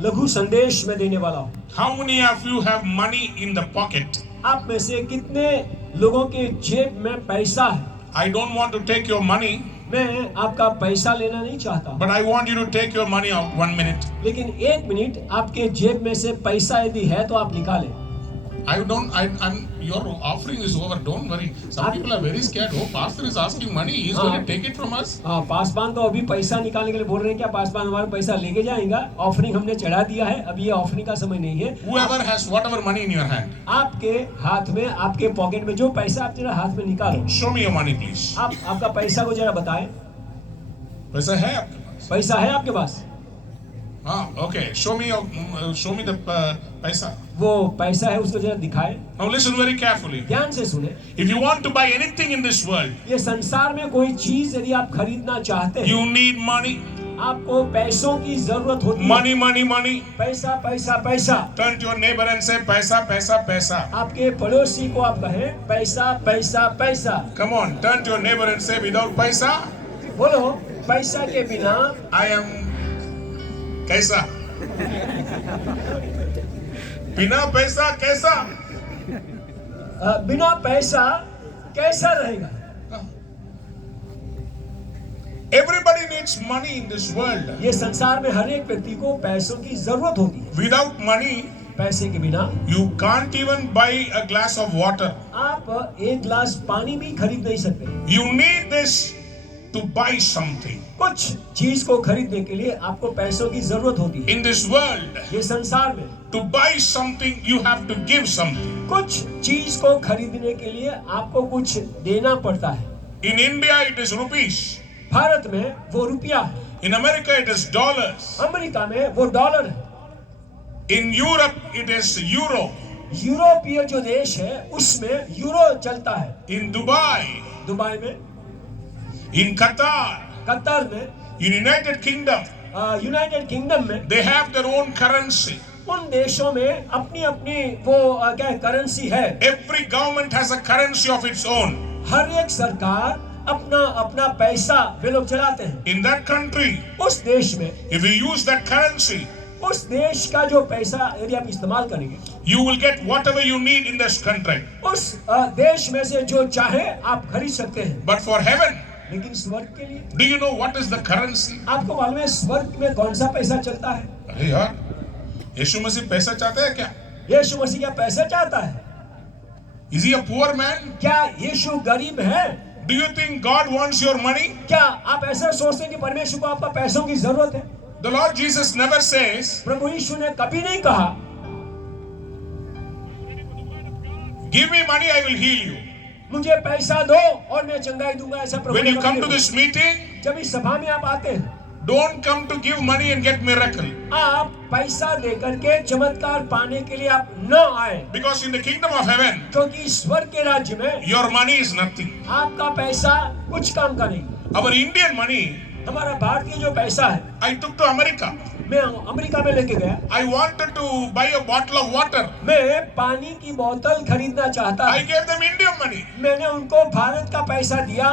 लघु संदेश में देने वाला हूँ। How many of you have money in the pocket? आप में से कितने लोगों के जेब में पैसा है? I don't want to take your money, मैं आपका पैसा लेना नहीं चाहता, but I want you to take your money out 1 minute. लेकिन 1 मिनट आपके जेब में से पैसा यदि है तो आप निकालें। Your offering is over. Don't worry. Some people are very scared. Oh, pastor is asking money. He's going to take it from us. हाँ, पासवान तो अभी पैसा निकालने के लिए बोल रहे हैं क्या? पासवान हमारा पैसा लेके जाएगा। ऑफरिंग हमने चढ़ा दिया है, अभी ये ऑफरिंग का समय नहीं है। Whoever has whatever money in your hand, आपके हाथ में, आपके पॉकेट में जो पैसा आप जरा हाथ में निकालो। show me your money, please. आप आपका पैसा को जरा बताएं। पैसा है आपके पास? पैसा है आपके पास? हाँ, okay. Show me the पैसा. वो पैसा है, उसको जरा दिखाएं। Now listen very carefully. ध्यान से सुने। If you want to buy anything in this world, ये संसार में कोई चीज यदि आप खरीदना चाहते हैं, you need money. आपको पैसों की जरूरत होती है। Money, money, money. पैसा, पैसा, पैसा। Turn to your neighbor and say पैसा, पैसा, पैसा. आपके पड़ोसी को आप कहें पैसा, पैसा, पैसा। Come on, turn to your neighbor and say without पैसा, बोलो पैसा के बिना I am कैसा? बिना पैसा कैसा? बिना पैसा कैसा रहेगा? Everybody needs money in this world. ये संसार में हर एक व्यक्ति को पैसों की जरूरत होती है। Without money, पैसे के बिना you can't even buy a glass of water. आप एक गिलास पानी भी खरीद नहीं सकते। You need this to buy something. कुछ चीज को खरीदने के लिए आपको पैसों की जरूरत होती है। In this world, ये संसार में to buy something, you have to give something. कुछ चीज को खरीदने के लिए आपको कुछ देना पड़ता है। In India, it is rupees. Bharat में वो रुपया है। In America, it is dollars. America में वो डॉलर है। In Europe, it is euro. यूरोपीय जो देश है उसमें यूरो चलता है। In Dubai, दुबई में, in Qatar, कतर में, in United Kingdom, United kingdom में, they have their own currency. उन देशों में अपनी अपनी वो क्या करेंसी है। Every government has a currency of its own. हर एक सरकार अपना अपना पैसा वे लोग चलाते हैं। In that country, उस देश में, if you use that currency, उस देश का जो पैसा यदि आप इस्तेमाल करेंगे, you will get whatever you need in this country. उस देश में से जो चाहे आप खरीद सकते हैं। But for heaven, लेकिन स्वर्ग के लिए, do you know what is the currency? आपको मालूम है स्वर्ग में कौन सा पैसा चलता है? अरे यार, यीशु मसीह पैसा चाहता है क्या? यीशु मसीह क्या पैसा चाहता है? Is he a poor man? क्या यीशु गरीब है? Do you think God wants your money? क्या आप ऐसा सोचते हैं कि परमेश्वर को आपका पैसों की जरूरत है? The Lord Jesus never says, प्रभु यीशु ने कभी नहीं कहा give me money, I will heal you. मुझे पैसा दो और मैं चंगाई दूंगा। ऐसा प्रभु When ने you कभी come नहीं to this meeting, बोला। जब इस सभा में आप आते हैं, don't come to give money and get miracle. आप पैसा देकर के चमत्कार पाने के लिए आप न आए, Because in the kingdom of heaven, क्योंकि स्वर्ग के राज्य में your money is nothing. आपका पैसा कुछ काम का नहीं। Our Indian money, हमारा भारतीय जो पैसा है, I took to America. मैं अमेरिका में लेके गया। I wanted to buy a bottle of water. मैं पानी की बोतल खरीदना चाहता। I gave them Indian money. मैंने उनको भारत का पैसा दिया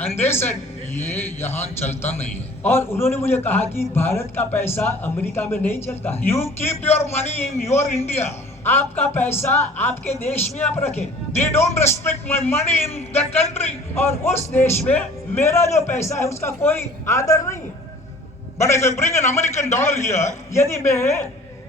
And they said, ये यहाँ चलता नहीं है. और उन्होंने मुझे कहा कि भारत का पैसा अमेरिका में नहीं चलता है। You keep your money in your India. आपका पैसा आपके देश में आप रखें। They don't respect my money in that country. और उस देश में मेरा जो पैसा है उसका कोई आदर नहीं है। But if I bring an American dollar here यदि मैं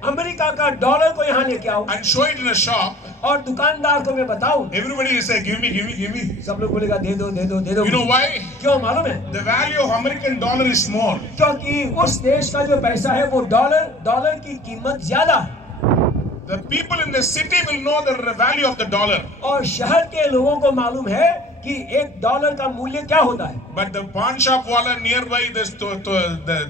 अमेरिका का डॉलर को यहाँ लेके आऊं and show it in a shop, और दुकानदार को मैं बताऊं, everybody will say, give me, give me, give me. सब लोग बोलेगा दे दो दे दो दे दो। You know why? क्यों मालूम है? The value of American dollar is small. क्योंकि उस देश का जो पैसा है वो डॉलर की कीमत ज्यादा है। The people in the city will know the value of the dollar. और शहर के लोगों को मालूम है कि $1 का मूल्य क्या होता है। But the pawn shop wala nearby, the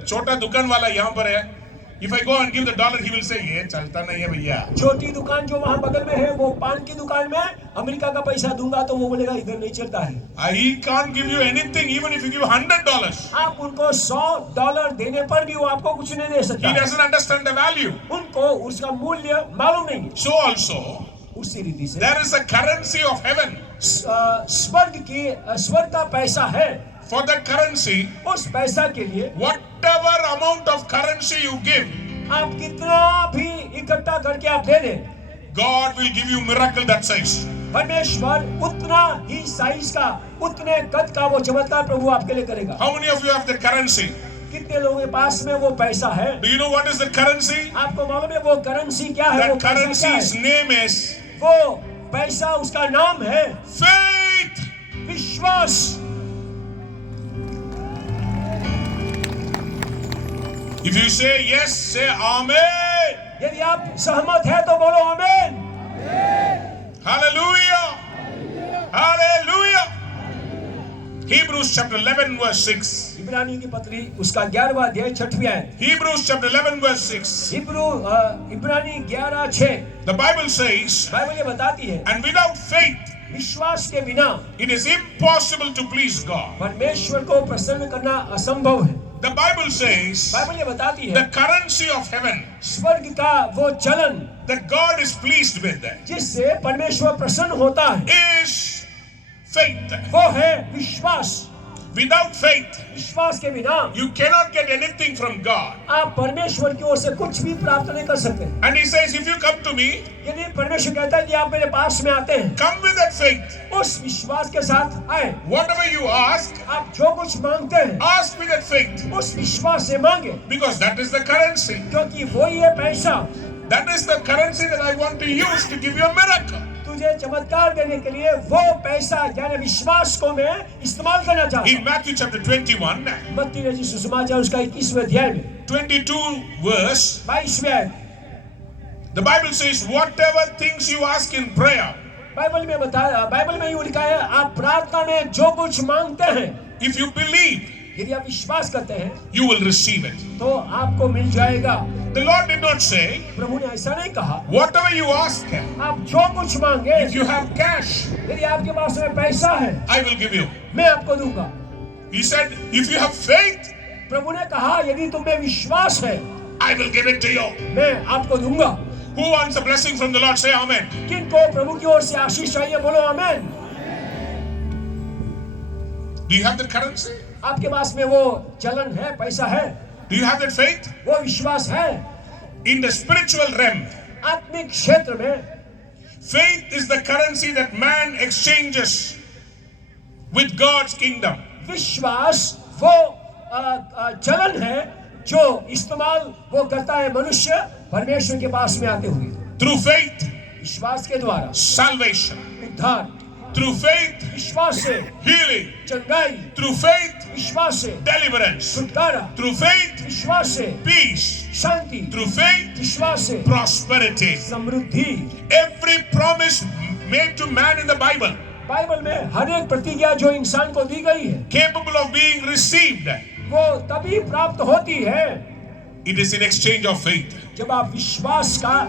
छोटा दुकान वाला यहाँ पर है, if I go and give the dollar, he will say, ये चलता नहीं है भैया। छोटी दुकान जो वहाँ बगल में है, वो पान की दुकान में अमेरिका का पैसा दूंगा तो वो बोलेगा इधर नहीं चलता है। He can't give you anything even if you give $100. आप उनको $100 देने पर भी वो आपको कुछ नहीं दे सकता। He doesn't understand the value. उनको उसका मूल्य मालूम नहीं है। So also, उसी रीति से there is a currency of heaven. स्वर्ग का पैसा है। For that currency, उस पैसा के लिए whatever amount of currency you give, आप कितना भी इकट्ठा करके आप दे दें, God will give you miracle that size. परमेश्वर उतना ही साइज का, उतने कद का वो चमत्कार प्रभु आपके लिए करेगा। How many of you have the currency? कितने लोगों के पास में वो पैसा है? Do you know what is the currency? आपको मालूम है वो करेंसी क्या है? वो That पैसा क्या currency's है? name is वो पैसा, उसका नाम है faith. विश्वास। If you say yes, say amen. यदि आप सहमत है तो बोलो आमीन। Hallelujah. Hallelujah. Hebrews chapter 11 verse 6. इब्रानी की पत्री उसका 11वां अध्याय 6वीं आयत। Hebrews chapter 11 verse 6. इब्रानी 11:6 The Bible says, बाइबल ये बताती है, and without faith, विश्वास के बिना it is impossible to please God. परमेश्वर को प्रसन्न करना असंभव है। The Bible says, बाइबल ये बताती है, the currency of heaven स्वर्ग का वो चलन that God is pleased with जिससे परमेश्वर प्रसन्न होता है, is faith. वो है विश्वास। Without faith, विश्वास के बिना you cannot get anything from God. आप परमेश्वर की ओर से कुछ भी प्राप्त नहीं कर सकते। And he says, if you come to me, यदि परमेश्वर कहता है कि आप मेरे पास में आते हैं, come with that faith. उस विश्वास के साथ आए। Whatever you ask, आप जो कुछ मांगते हैं ask with that faith. उस विश्वास से मांगे, Because that is the currency. क्योंकि वो ये पैसा That is the currency that I want to use to give you a miracle. तुझे चमत्कार देने के लिए वो पैसा यानी विश्वास को मैं इस्तेमाल करना चाहता In Matthew chapter 21, हूँ। मत्ती रचित सुसमाचार उसका 21वें अध्याय में 22 verse, 22वें आयत, the Bible says, whatever things you ask in prayer, Bible में यूं लिखा है, आप प्रार्थना में जो कुछ मांगते हैं, if you believe, यदि आप विश्वास करते हैं you will receive it. तो आपको मिल जाएगा। The Lord did not say, प्रभु ने ऐसा नहीं कहा, whatever you ask, आप जो कुछ मांगे, if you have cash, यदि आपके पास में पैसा है, I will give you. मैं आपको दूंगा। He said, if you have faith, प्रभु ने कहा, यदि तुम में विश्वास है, I will give it to you. मैं आपको दूंगा। Who wants a blessing from the Lord? Say amen. किनको प्रभु की ओर से आशीष चाहिए, बोलो आमीन। Do you have that currency? आपके पास में वो चलन है, पैसा है, Do you have that faith? वो विश्वास है। In the spiritual realm, आत्मिक क्षेत्र में faith is the currency that man exchanges with God's kingdom. विश्वास वो चलन है जो इस्तेमाल वो करता है मनुष्य परमेश्वर के पास में आते हुए। Through faith, विश्वास के द्वारा salvation. उद्धार, Through faith, विश्वास से healing. चंगाई, Through faith, विश्वास से deliverance. छुटकारा, Through faith, विश्वास से peace. शांति, Through faith, विश्वास से prosperity. Samriddhi. Every promise made to man in the Bible, Bible में हर एक प्रतिज्ञा जो इंसान को दी गई है, capable of being received, वो तभी प्राप्त होती है it is in exchange of faith. जब आप विश्वास का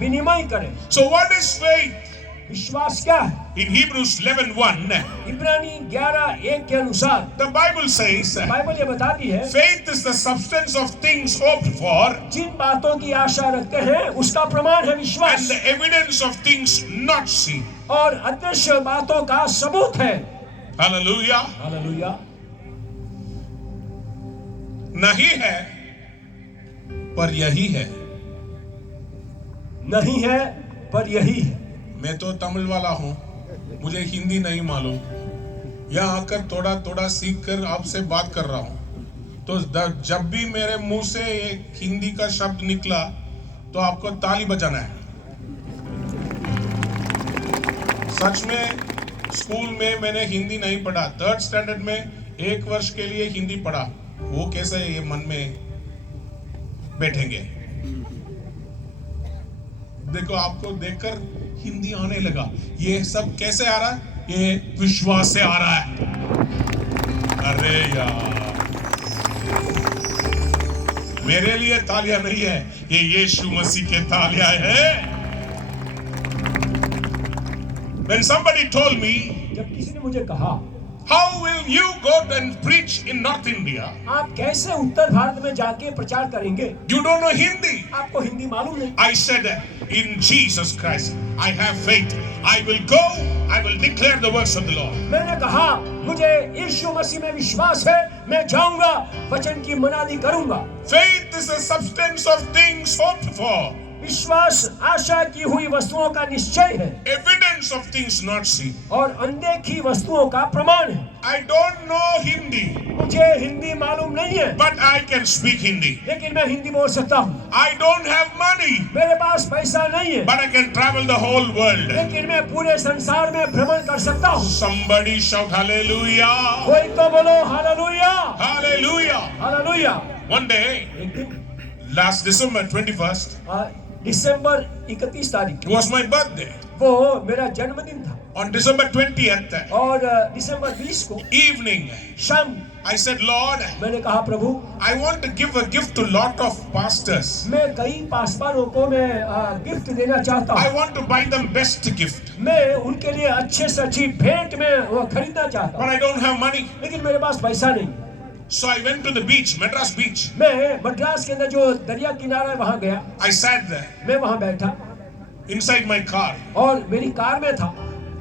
विनिमय करें। So what is faith? विश्वास क्या है? In Hebrews 11:1, इब्रानी 11:1 के अनुसार the Bible says, बाइबल ये बताती है, faith is the substance of things hoped for जिन बातों की आशा रखते हैं उसका प्रमाण है and विश्वास, the evidence of things not seen. और अदृश्य बातों का सबूत है। Hallelujah. हालेलुया। नहीं है पर यही है। नहीं है पर यही है। मैं तो तमिल वाला हूँ, मुझे हिंदी नहीं मालूम। यहाँ आकर थोड़ा थोड़ा सीख कर आपसे बात कर रहा हूँ। तो जब भी मेरे मुंह से एक हिंदी का शब्द निकला तो आपको ताली बजाना है। सच में स्कूल में मैंने हिंदी नहीं पढ़ा। 3rd स्टैंडर्ड में 1 वर्ष के लिए हिंदी पढ़ा। वो कैसे ये मन में बैठेंगे? देखो, आपको देखकर हिंदी आने लगा। ये सब कैसे आ रहा है? ये विश्वास से आ रहा है। अरे यार, मेरे लिए तालियां नहीं है, ये यीशु मसीह के तालियां है। When somebody told me, जब किसी ने मुझे कहा, how will you go and preach in North India? आप कैसे उत्तर भारत में जाके प्रचार करेंगे? You don't know Hindi. आपको हिंदी मालूम नहीं। I said, in Jesus Christ, I have faith. I will go. I will declare the works of the Lord. मैंने कहा, मुझे यीशु मसीह में विश्वास है, मैं जाऊंगा, वचन की मनादी करूंगा। Faith is the substance of things hoped for, विश्वास आशा की हुई वस्तुओं का निश्चय है evidence of things not seen. और अनदेखी वस्तुओं का प्रमाण है। I don't know Hindi, मुझे हिंदी मालूम नहीं है, but I can speak Hindi. लेकिन मैं हिंदी बोल सकता हूँ। I don't have money, मेरे पास पैसा नहीं है, but I can travel the whole world. लेकिन मैं पूरे संसार में भ्रमण कर सकता हूँ। Somebody shout hallelujah. कोई तो बोलो hallelujah, Hallelujah. Hallelujah. One day, एक दिन last December 21st, दिसंबर 31 तारीख was my birthday. वो मेरा जन्मदिन था On December 20th और दिसंबर 20 को evening, शाम I said, Lord, मैंने कहा प्रभु I want to give a gift to lot of pastors. मैं कई पासवानों को मैं गिफ्ट देना चाहता I हूँ। want to buy them best gift, मैं उनके लिए अच्छे से अच्छी भेंट में वो खरीदना चाहता but हूँ, I don't have money. लेकिन मेरे पास पैसा नहीं। So I went to the beach, Madras beach. मैं मद्रास के अंदर जो दरिया किनारा है वहाँ गया, I sat there मैं वहाँ बैठा inside my car. और मेरी कार में था।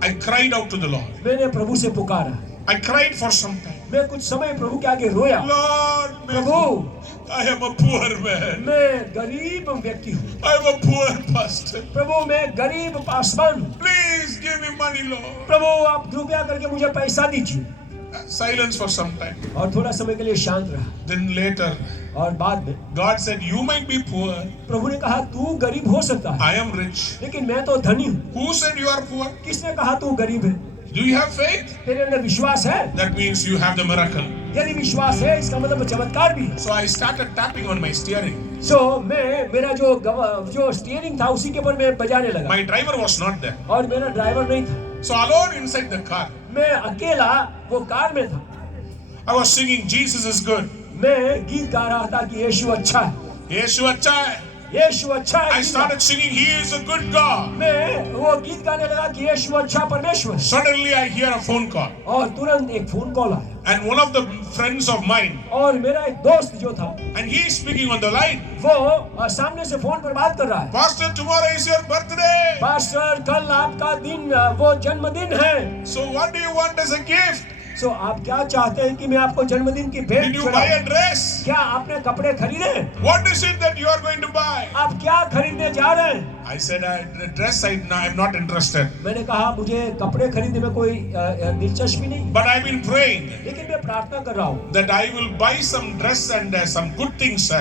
I cried out to the Lord. मैंने प्रभु से पुकारा, I cried for some time. मैं कुछ समय प्रभु के आगे रोया। Lord, Prabhu I am a poor man. मैं गरीब व्यक्ति हूँ, I am a poor pastor. प्रभु मैं गरीब पासवान हूँ, Please give me money, Lord. प्रभु आप कृपया करके मुझे पैसा दीजिए। Silence for some time. और थोड़ा समय के लिए शांत रहा Then later, और बाद में God said, you might be poor. प्रभु ने कहा तू गरीब हो सकता है, I am rich. लेकिन मैं तो धनी हूँ। Who said you are poor? किसने कहा तू गरीब है? Do you have faith? तेरे अंदर विश्वास है? That means you have the miracle. यदि विश्वास है इसका मतलब चमत्कार भी है। So I started tapping on my steering. मैं मेरा जो स्टीयरिंग था उसी के ऊपर मैं बजाने लगा My driver was not there. और मेरा ड्राइवर नहीं था। So alone inside the car, मैं अकेला वो कार में था। I was singing, Jesus is good. मैं गीत गा रहा था कि यीशु अच्छा है, यीशु अच्छा है. यीशु अच्छा है। I started singing, He is a good God. मैं वो गीत गाने लगा कि यीशु अच्छा परमेश्वर है। Suddenly I hear a phone call. और तुरंत एक फोन कॉल आया And one of the friends of mine, और मेरा एक दोस्त जो था and he is speaking on the line. वो सामने से फोन पर बात कर रहा है। Pastor, tomorrow is your birthday. Pastor कल आपका दिन वो जन्मदिन है। So what do you want as a gift? आप क्या चाहते हैं कि मैं आपको जन्मदिन की भेंट Did you buy a चढ़ाऊं? dress? क्या आपने कपड़े खरीदे? What is it that you are going to buy? आप क्या खरीदने जा रहे हैं? I said, the dress, I'm not interested. मैंने कहा मुझे कपड़े खरीदने में कोई दिलचस्पी नहीं, But I've been praying लेकिन मैं प्रार्थना कर रहा हूँ that I will buy some dress and some good things,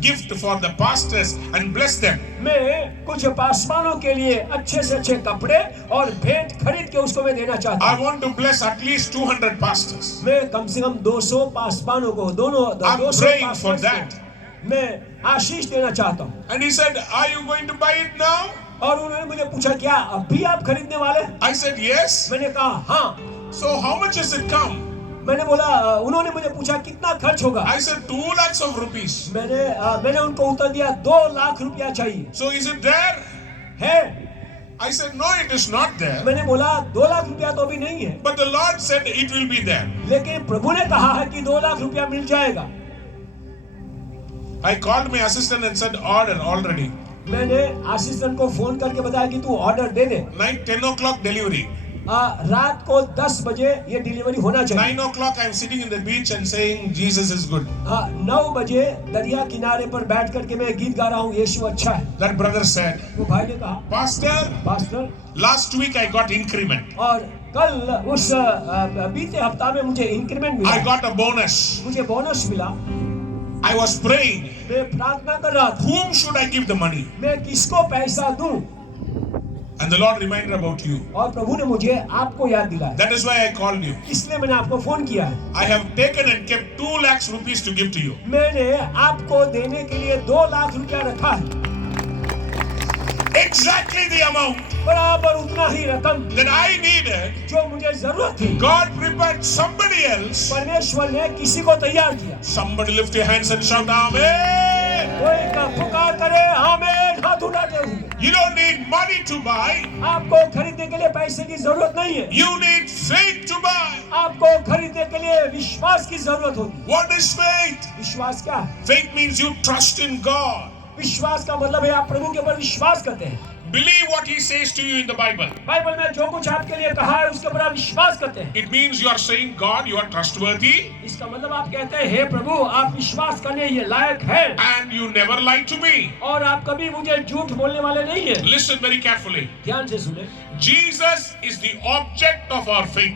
gift for the pastors and bless them. मैं कुछ पासवानों के लिए अच्छे से अच्छे कपड़े और भेंट खरीद के उसको मैं देना चाहता I हूँ। want to bless at least 200 pastors. मैं कम से कम 200 पासवानों को I'm 200 praying for पासवानों that. को मैं आशीष देना चाहता हूँ। And he said, are you going to buy it now? और उन्होंने मुझे पूछा क्या अभी आप खरीदने वाले? I said, yes. मैंने कहा हाँ। So how much has it come? मैंने बोला उन्होंने मुझे पूछा कितना खर्च होगा? I said 2 lakhs of rupees. मैंने उनको उत्तर दिया 2 लाख रुपया चाहिए। So is it there? है? I said, no, it is not there. मैंने बोला 2 लाख रुपया तो अभी नहीं है, But the Lord said it will be there. लेकिन प्रभु ने कहा है कि 2 लाख रुपया मिल जाएगा। I called my assistant and said, order already. मैंने असिस्टेंट को फोन करके बताया कि तू ऑर्डर दे दे। Night 10 o'clock delivery. रात को 10 बजे ये डिलीवरी होना चाहिए। 9 o'clock I'm sitting in the beach and saying Jesus is good. 9 बजे दरिया किनारे पर बैठ करके मैं गीत गा रहा हूँ यीशु अच्छा है। That brother said, वो भाई ने कहा Pastor, last week I got increment. और कल उस बीते हफ्ता में मुझे इंक्रीमेंट मिला। I got a bonus. मुझे बोनस मिला। I was praying. मैं प्रार्थना कर रहा था Whom should I give the money? मैं किसको पैसा दूं? And the Lord reminded about you. और प्रभु ने मुझे आपको याद दिलाया। That is why I called you. इसलिए मैंने आपको फोन किया है। I have taken and kept 2 lakhs rupees to give to you. मैंने आपको देने के लिए 2 लाख रुपया रखा है। Exactly the amount बराबर उतना ही रकम that I needed. जो मुझे जरूरत थी। God prepared somebody else. परमेश्वर ने किसी को तैयार किया। Somebody lift your hands and shout Amen. कोई का पुकार करे आमीन हाथ उठाते हुए। You don't need money to buy. आपको खरीदने के लिए पैसे की जरूरत नहीं है। You need faith to buy. आपको खरीदने के लिए विश्वास की जरूरत होगी। What is faith? विश्वास क्या है? Faith means you trust in God. विश्वास का मतलब है आप प्रभु के ऊपर विश्वास करते हैं। believe what he says to you in the Bible. Bible में जो कुछ आपके लिए कहा है उसके ऊपर आप विश्वास करते हैं। It means you are saying, God, you are trustworthy इसका मतलब आप कहते हैं, हे प्रभु आप विश्वास करने ये लायक है and you never lied to me. और आप कभी मुझे झूठ बोलने वाले नहीं है। Listen very carefully. ध्यान से सुने। Jesus is the object of our faith.